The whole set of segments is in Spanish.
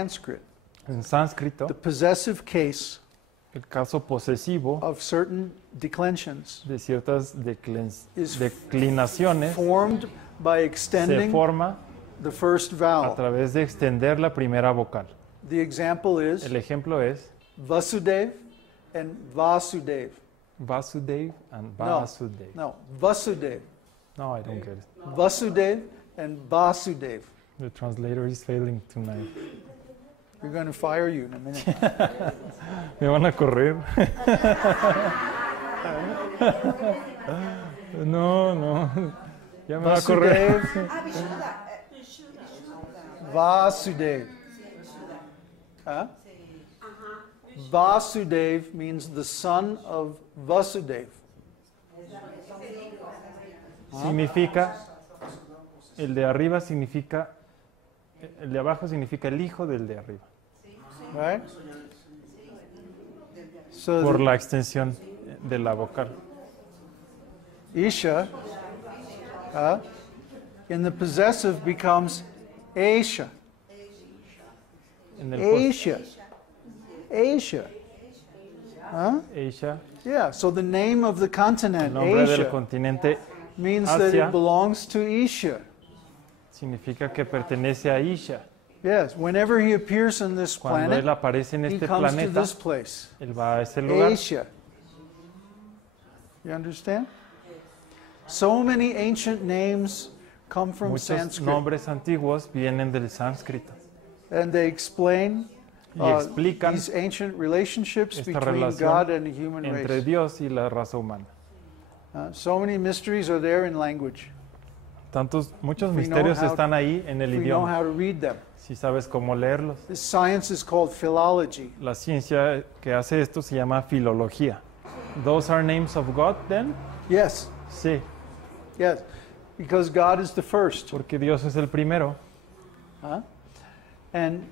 Sanskrit, En sánscrito, the possessive case el caso posesivo of certain declensions de ciertas is declinaciones formed by se extending forma the first a vowel. través de extender la primera vocal. The example is El ejemplo es Vasudev and Vasudev. Vasudev and Vasudev. No, Vasudev. No, I don't get it. Vasudev and Vasudev. The translator is failing tonight. We're going to fire you in a minute. Me van a correr. No. Ya me va a correr. Vasudev. Huh? Vasudev means the son of Vasudev. Significa, el de arriba significa, el de abajo significa el hijo del de arriba. Right? So Por la extensión de la vocal. Isha, in the possessive becomes Asia. En el Asia. Asia. Huh? Asia, Yeah, so the name of the el continent, nombre del Asia, continente means that Asia it belongs to Isha. significa que pertenece a Isha. Yes, whenever he appears on this Cuando planet, él aparece en he este comes to planeta, this place, él va a ese lugar. Asia. You understand? So many ancient names come from Muchos Sanskrit, nombres antiguos vienen del sánscrito and they explain y explican these ancient relationships esta between relación God and the human entre race. Dios y la raza humana. So many mysteries are there in language. Muchos If we know misterios how- están ahí en el We know idioma, how to read them. si sabes cómo leerlos. This science is called philology. La ciencia que hace esto se llama filología. Those are names of God, then? Yes, Sí, yes, because God is the first. porque Dios es el primero. Huh? And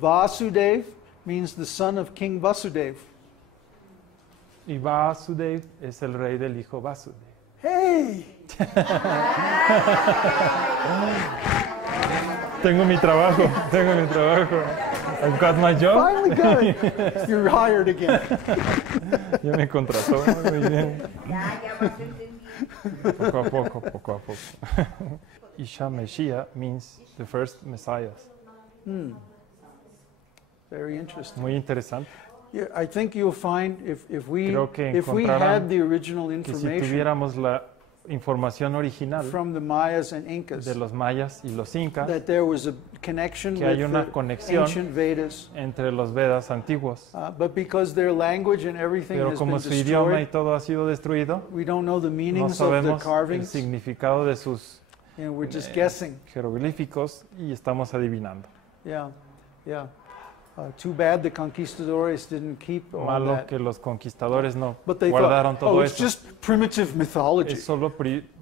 Vasudev means the son of King Vasudev. Y Vasudev es el rey del hijo Vasudev. Hey! Tengo mi trabajo. I've got my job. Finally got it. You're hired again. Ya me contrató. Muy bien. Ya vas entendiendo. Poco a poco. Isha Messiah means the first Messiahs. Very interesting. Muy interesante. Yeah, I think you'll find if we Creo que had encontrarán the original Que si information tuviéramos la información original from the Mayas and Incas, de los mayas y los incas, that there was a connection que hay with una the conexión ancient Vedas, entre los Vedas antiguos, but because their language and everything pero has como been su idioma y destroyed, todo ha sido destruido, we don't know the no meanings of the sabemos el carvings. significado de sus We're just guessing. jeroglíficos y estamos adivinando. Yeah, yeah. Too bad the conquistadores didn't keep all Malo that. que los conquistadores no But they guardaron thought, todo it's eso. just primitive mythology. Es solo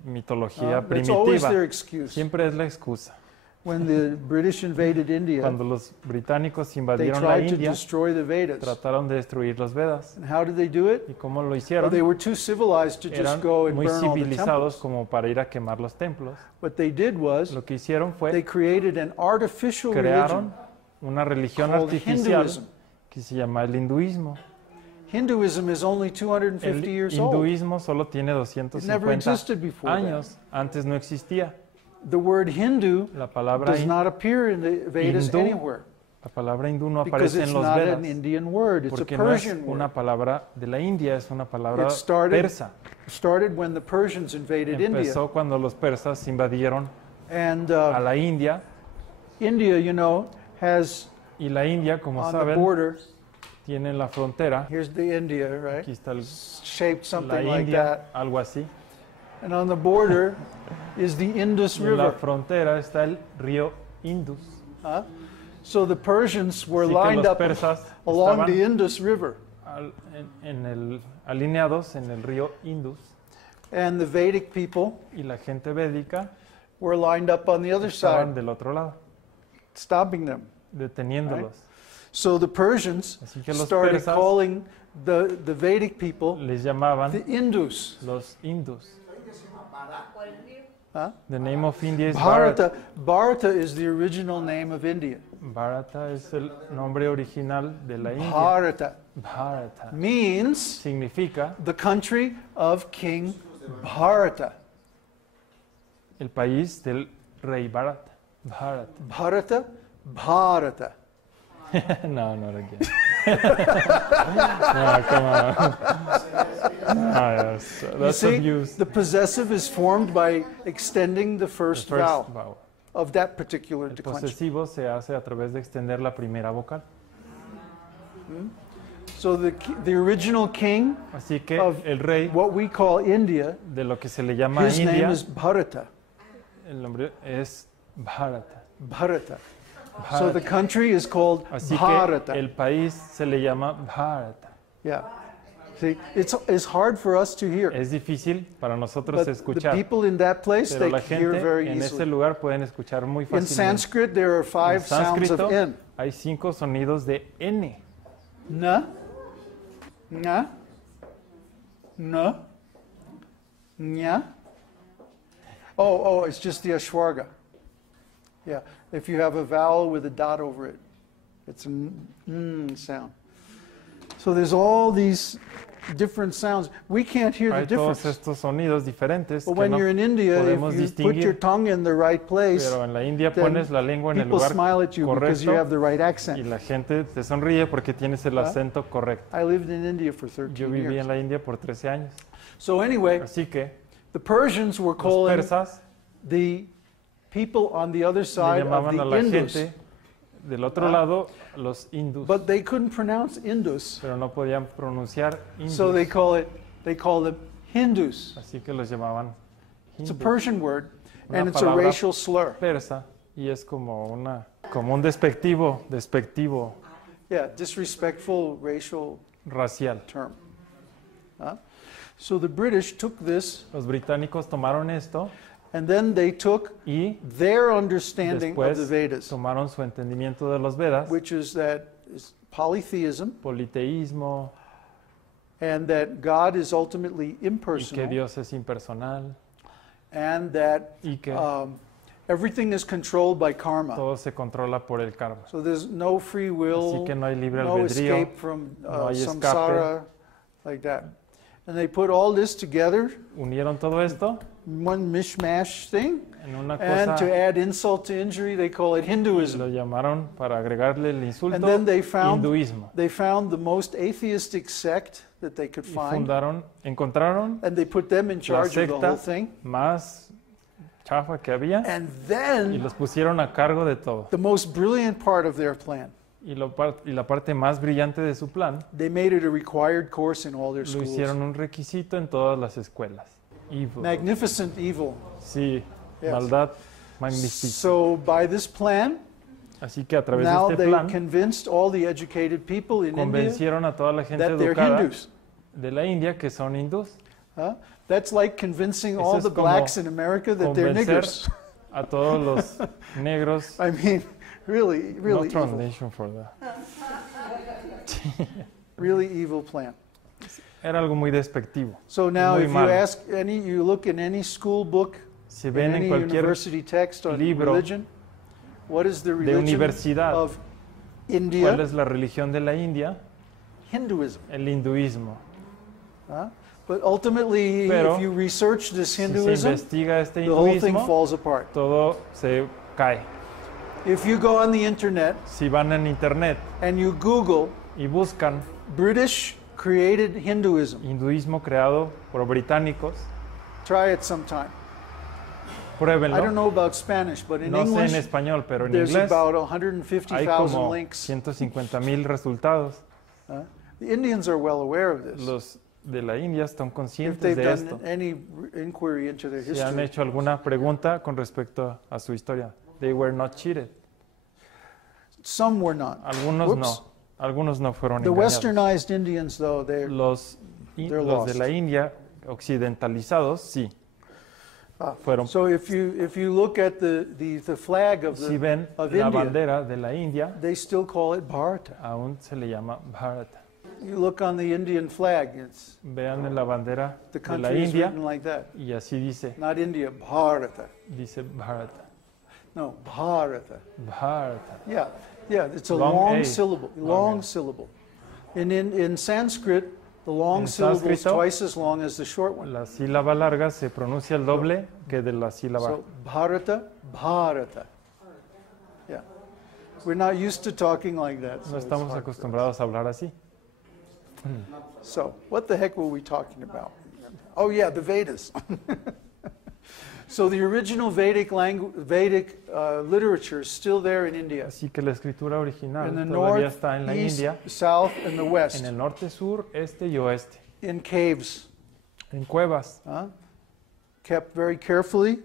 mitología That's always primitiva. their excuse. Siempre es la excusa. When the British invaded India, Cuando los británicos they invadieron la tried to India, destroy the Vedas. trataron de destruir los Vedas. And how did they do it? ¿Y cómo lo Well, hicieron? they were too civilized to Eran just go and muy burn all the civilizados temples. como para ir a quemar los templos. What they did was Lo que hicieron they fue created an artificial crearon religion una religión called artificial Hinduism. que se llama el hinduismo. Hinduism is only 250 El years old. hinduismo solo tiene It never 250 existed before that. años. Antes no existía. The word Hindu La palabra, does not appear in the Vedas hindú, anywhere la palabra hindú no because aparece it's en los not Vedas. an Indian word, it's a Porque no es Persian una word. palabra de la India, es una palabra It started persa. when the Persians invaded India. Empezó cuando los persas invadieron And a la India. India, you know, has Y la India, como on the saben, border, tiene la frontera. here's the India, right? Aquí está Shaped la something like India, that. algo así. And on the border is the Indus Y en la River. frontera está el río Indus. So the Persians were Así que lined los up persas along estaban the Indus River. alineados en el río Indus. And the Vedic people Y la gente védica were lined up on the other estaban side, del otro lado, stopping them. deteniéndolos. So the Persians Así que los started persas calling the Vedic people les llamaban the Indus. los Indus. Huh? The name of India is Bharat. Bharata is the original name of India. Bharata es el nombre original de la India. Bharata Bharata means significa the country of King Bharata. el país del rey Bharata. Bharata. Bharata, Bharata. No, not again. No, come on. Yes, You that's see, abuse. the possessive is formed by extending the The first first vowel vowel. of that particular El declension. posesivo se hace a través de extender la primera vocal. So the original king Así que of el rey what we call India, de lo que se le llama his name India, is Bharata. el nombre es Bharata. Bharata. So the Bharata. country is called Así Bharata. que el país se le llama Bharata. Yeah. See, it's hard for us to hear. Es difícil para nosotros But the escuchar, people in that place, pero they la hear gente very en ese easily. lugar pueden escuchar muy In fácilmente. Sanskrit, there are En 5 sounds of sánscrito N. hay 5 sonidos de N. Na, na, na, nya. Oh, it's just the Ashwarga. Yeah, if you have a vowel with a dot over it, it's an sound. So there's all these different sounds. We can't hear the Hay todos difference. estos sonidos diferentes But que when no you're in India, podemos if you put your distinguir, tongue in the right place, pero en la India then pones la lengua en el people lugar smile at you because you correcto have the right y accent. la gente te sonríe porque tienes el ¿Ah? acento correcto. I lived in India for 13 Yo viví years. en la India por 13 años. So anyway, Así que the Persians were los calling persas the people on the other le side of llamaban a the la Indus, gente del otro ¿Ah? lado los hindús, but they couldn't pronounce Indus, pero no podían pronunciar so they hindús, call them Hindus. así que los llamaban It's a hindús. Persian word, Una and it's a palabra racial slur. persa y es como un despectivo Yeah, disrespectful racial racial. term. So the British took this, Los británicos tomaron esto and then they took y their understanding of después the Vedas, tomaron su entendimiento de los Vedas, which is that is polytheism, politeísmo, and that God is ultimately y que impersonal, Dios es impersonal and that y que everything is controlled by karma. todo se controla por el karma. So there's no free Así will, que no hay libre no albedrío, escape from no hay samsara, like that. And they put all this together, unieron todo esto one mishmash thing, en una and to cosa add insult to injury, they call it y Hinduism. lo llamaron para agregarle el insulto And then they found hinduismo. the most atheistic sect that they could Y find, encontraron and they put them in la charge of the whole secta thing. más chafa que había And y then los pusieron a cargo de todo. the most brilliant part of their plan, Y la parte más brillante de su plan they made it a required course in all their lo schools. hicieron un requisito en todas las escuelas. Evil. Magnificent evil. Sí, Yes. maldad magnífica. So by this plan, Así que a través de now este they plan convinced all the educated people in India convencieron a toda la gente that they're educada Hindus. de la India que son hindús. That's like convincing Eso all es the como blacks in America that they're convencer niggers. A todos los negros. I mean, really, No really evil. translation for that. Really evil plan. Era algo muy despectivo. So now Muy if malo. you look in any school book, Si in ven en any cualquier university text on libro religion, what is the de religion universidad, of ¿cuál India? es la religión de la India? Hinduism. El hinduismo. But ultimately, Pero, if you research this Si se Hinduism, investiga este the whole thing hinduismo, falls apart. todo se cae. If you go on the internet Si van en internet and you Google y buscan British created Hinduism, hinduismo creado por británicos, try it sometime. I don't pruébenlo. know about Spanish, but in No sé en English, español, pero en there's inglés about hay 150,000 como links. 150,000 resultados. The Indians are well aware of this. Los de la India están If conscientes they've de done esto. any inquiry into their Si han history, hecho alguna pregunta con respecto a su historia. They were not cheated. some were not. Algunos Whoops. no. Algunos no fueron The engañados. westernized Indians, though, they're Los they're de lost. la India occidentalizados, sí. Fueron. So if you look at the flag of Si ven of la India, bandera de la India, they still call it Bharata. aún se le llama Bharata. You look on the Indian flag, it's Vean en la bandera the de la country is India written like that. y así dice, Not India, Bharata. dice Bharata. No, Bharata. Bharata. Yeah. Yeah, it's a Long long A. syllable. Long syllable. And in Sanskrit, the long En syllable is sánscrito, twice as long as the short one. La sílaba larga se pronuncia el doble que de la sílaba. So Bharata, Bharata. Yeah. We're not used to talking like that. No it's estamos hard for us. acostumbrados a hablar así. So, what the heck were we talking about? Oh yeah, the Vedas. So the original Vedic literature is still there in India. Así que la escritura original In the todavía north, está en la east, India, south, and the en west. el norte, sur, este y oeste, In caves. en cuevas, Kept very carefully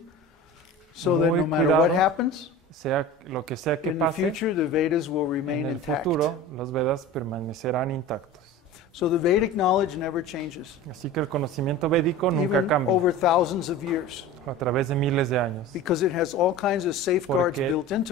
so that Muy no matter what cuidado. happens, sea lo que sea que in the pase, future the Vedas will remain en el intact. futuro los Vedas permanecerán intactos. So the Vedic knowledge never changes, Así que el conocimiento védico nunca even cambia over thousands of years, a través de miles de años. because it has all kinds of safeguards Porque built into it.